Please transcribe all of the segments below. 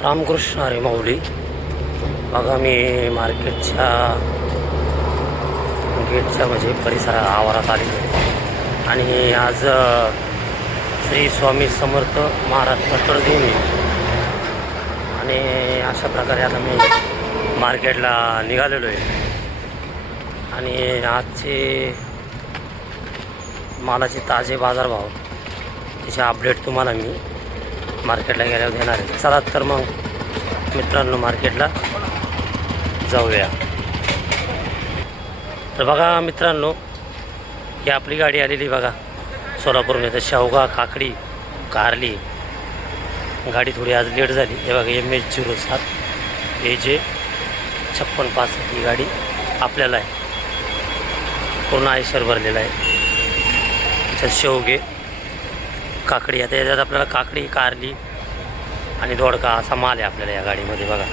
रामकृष्ण हरी माऊली. बघा मी मार्केटच्या गेटच्या म्हणजे परिसर आवारात आलेलो आहे आणि आज श्री स्वामी समर्थ महाराज कट्टर दिन आहे आणि अशा प्रकारे आता मी मार्केटला निघालेलो आहे आणि आजचे मालाचे ताजे बाजारभाव त्याचे अपडेट तुम्हाला मी मार्केटला गेल्यावर देणार आहे. चला तर मग मित्रांनो मार्केटला जाऊया. तर बघा मित्रांनो ही आपली गाडी आलेली बघा सोलापूरहून येतं. शेवगा, काकडी, कारली. गाडी थोडी आज लेट झाली. हे बघा MH07 AJ 5665 ही गाडी आपल्याला आहे. पूर्ण आयशर भरलेला आहे. त्याच्यात शेवगे, काकडी. आता याच्यात आपल्याला काकडी, कारली आणि दोडका असा माल आहे आपल्याला या गाडीमध्ये बघा.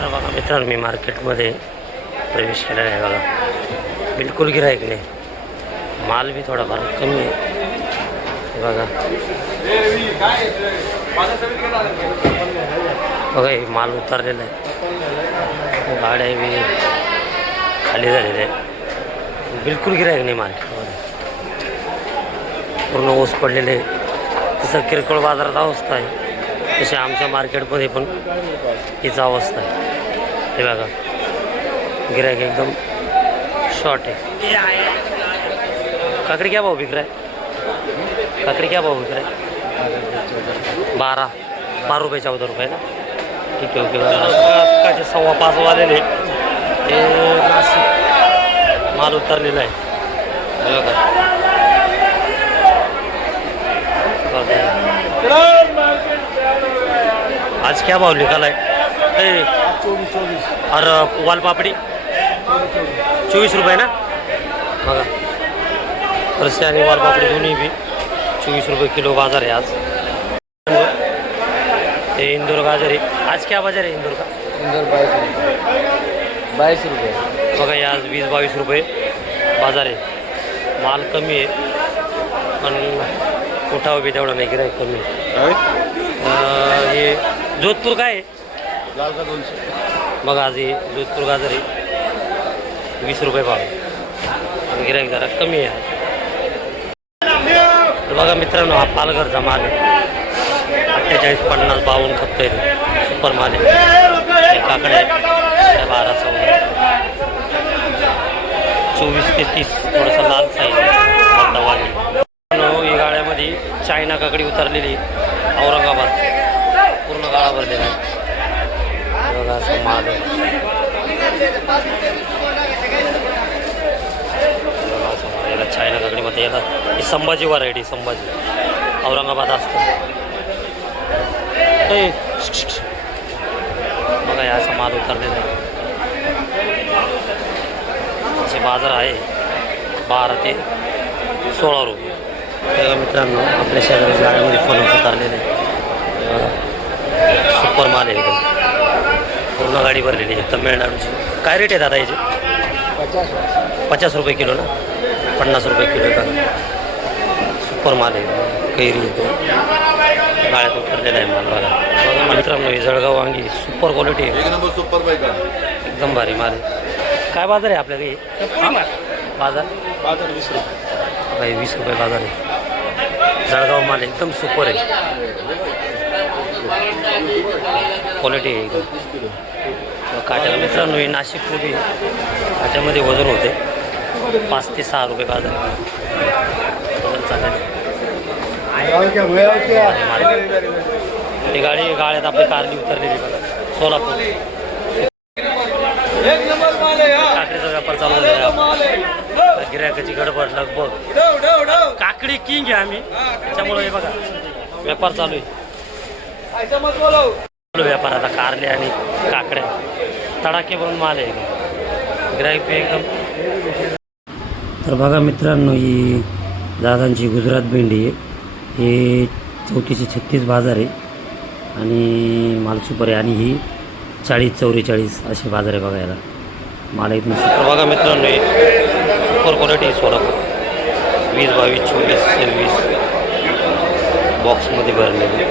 तर बघा मित्रांनो मी मार्केटमध्ये प्रवेश केलेला आहे बघा. बिलकुल गिऱ्हाईक नाही. माल बी थोडाफार कमी आहे बघा. बघा हे माल उतरलेला आहे. गाड्या बी खाली झालेल्या आहे. बिलकुल गिऱ्हाईक नाही मार्केटमध्ये. पूर्ण ओस पडलेले जसं किरकोळ बाजारात अवस्था आहे तशी आमच्या मार्केटमध्ये पण हीच अवस्था आहे. हे बघा गिऱ्हाईक एकदम शॉर्ट आहे. काकडी क्या भाव विक रहा है? काकडी क्या भाव विक रहा है? 12 रुपये 14 रुपये ना. ठीक आहे. ओके. सकाळचे 5:15 वाजलेले हे नाशिक माल उतरलेला आहे. बघा आज क्या भाव निकाला है? 24 और वाल पापड़ी 24 रुपये ना. बघा रस्ते आणि वाल पापड़ी दोन्ही बी 24 रुपये किलो बाजार आहे आज. हे इंदोर गाजर आहे. आज क्या बाजार आहे इंदोर का? इंदोर 22 रुपये. बघा हे आज 20-22 रुपये बाजार आहे. माल कमी आहे पण उठाव बी तेवढा नाही. गिऱ्हाईक कमी आहे. हे जोधपूर काय आहे? गाजर 200. बघा आज हे जोधपूर गाजर आहे 20 रुपये भाव आहे. गिऱ्हाईक जरा कमी आहे. तर बघा मित्रांनो हा पालघरचा माल आहे. 48, 50, 52 खपतोय. सुपर माल आहे. काकडे 12, 14, 24 ते 30 थोडंसं लाल साईज आहे. ही गाड्यामध्ये चायना काकडी उतरलेली औरंगाबाद पूर्ण गाळा भरलेला आहे. बघा असं माल आहे. याला चायना काकडीमध्ये याला ही संभाजी व्हरायटी. संभाजी औरंगाबाद असतं. बघा या असं माल उतरलेला आहे. असे बाजार आहे 12 ते 16 रुपये. मित्रांनो आपल्या शेजारच्या गाड्यामध्ये फणस उतरलेले आहे. सुपर माल आहे एकदम. पूर्ण गाडी भरलेली आहे तमिळनाडूची. काय रेट आहे दादा याचे? 50 रुपये किलो ना. 50 रुपये किलो का. सुपर माल आहे. कैरी गाड्यात उतरलेला आहे माल बघा. मित्रांनो हे जळगाव वांगी सुपर क्वालिटी आहे. 1 नंबर सुपर बाईक एकदम भारी माल आहे. काय बाजार आहे आपल्याकडे? बाजार 20 रुपये. 20 रुपये बाजार आहे. जळगाव माल एकदम सुपर आहे. क्वालिटी आहे एकदम. काट्याला मित्रांनो हे नाशिक कोबी काट्यामध्ये वजन होते 5 ते 6 रुपये बाजार वजन चालेल. ही गाडी गाड्यात आपली कारली उतरलेली बघा सोलापूर. काकडीचा व्यापार चालू झाला. गिऱ्हाईकाची गडबड लगबग. काकडी किंग आहे आम्ही त्याच्यामुळे हे बघा व्यापार चालू आहे. व्यापार आता कारले आणि काकड्या तडाके बनून माल आहे. गिऱ्हाईक बी एकदम. तर बघा मित्रांनो ही दादांची गुजरात भेंडी आहे. हे 34-36 बाजार आहे आणि माल सुपर आहे. आणि ही 40-44 असे बाजार आहे बघा. याला माल एकदम सुपर. बघा मित्रांनो हे सुपर क्वालिटी सोलापूर 20, 22, 24, 26 बॉक्समध्ये भरलेले.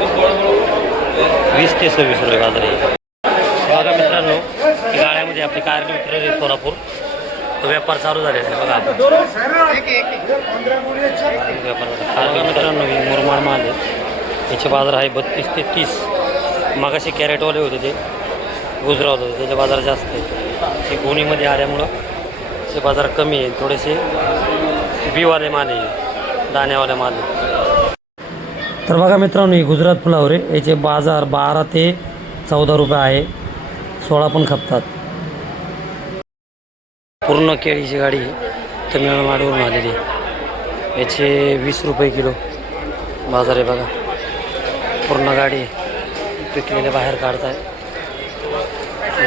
20 ते 26 रुपये बाजार आहे. बघा मित्रांनो, गाड्यामध्ये आपली कारली उतरली सोलापूर, तो व्यापार चालू झालेला आहे बघा. कारली मित्रांनो ही मुरमाड माल आहे. याचे बाजार आहे 32 ते 30. मगाशी कॅरेटवाले होते ते गुजरात होते, त्याचे बाजार जास्त आहे. ते गोणीमध्ये आल्यामुळं ते बाजार कमी आहे. थोडेसे बीवाले माल आहे, दाण्यावाले माल आहे. तर बघा मित्रांनो, ही गुजरात फ्लावर आहे. याचे बाजार 12 ते 14 रुपये आहे. 16 पण खपतात. पूर्ण केळीची गाडी तमिळनाडूवरून आलेली. याचे 20 रुपये किलो बाजार आहे बघा. पूर्ण गाडी पिकलेले बाहेर काढताय.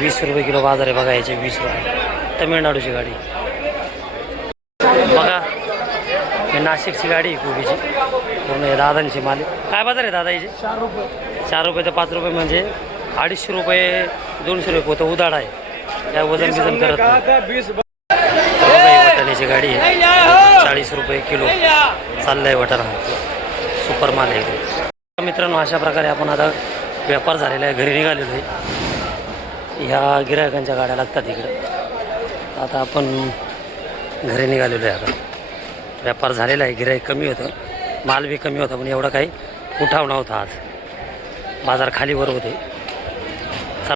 20 रुपये किलो बाजार आहे बघा. याचे 20 रुपये. तमिळनाडूची गाडी बघा. हे नाशिकची गाडी आहे कोबीची. पूर्ण हे दादांची माल. काय बाजार आहे दादा याचे? 4 रुपये ते 5 रुपये म्हणजे 250 रुपये 200 रुपये पोतं उदाड आहे. त्या वजन बिजन करत नाही. वटाण्याची गाडी आहे. 40 रुपये किलो चाललाय वटाणा. सुपर माल आहे मित्रांनो. अशा प्रकारे आपण आता व्यापार झालेला आहे, घरी निघालेलो आहे. ह्या गिरायकांच्या गाड्या लागतात इकडं. आता आपण घरी निघालेलो आहे. आता व्यापार झालेला आहे. गिराईक कमी होतं, माल बी कमी होता, पण एवढा काही उठाव नव्हता. आज बाजार खालीवर होते.